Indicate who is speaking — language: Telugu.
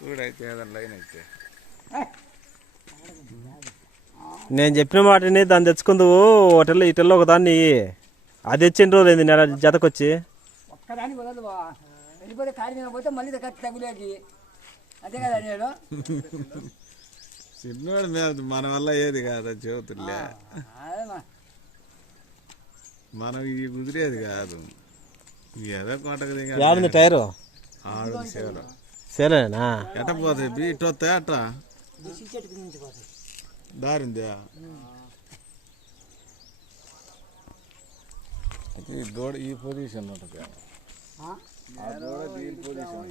Speaker 1: చూడైతే ఏదైనా లైన్ అయితే.
Speaker 2: నేను చెప్పిన మాటని దాన్ని తెచ్చుకుందువు హోటల్లో ఇటల్లో ఒక దాన్ని అది తెచ్చిన రోజు ఏంది నెల జతకొచ్చి.
Speaker 3: ఒక్కదానికి వదలదు బా వెళ్ళిపోతే కారి మీద పోతే మళ్ళీ దగ్గర తగులేకి. అదే కదా నేను.
Speaker 1: చిన్నవాడు మీద మన వల్ల ఏది కాదు చెబుతులే మనం ఇది కుదిరేది కాదు. ఏదో కోటకు దిగా
Speaker 2: టైరు?
Speaker 1: ఆడు సేవలు.
Speaker 2: సరేనా?
Speaker 1: ఎట్ట పోతాయి ఇటు వస్తాయి అట్ట దారిందా? ఈ దూడ ఈ పొజిషన్ ఉంటుంది
Speaker 3: ఆ?
Speaker 1: ఆ దూడ దీని పొజిషన్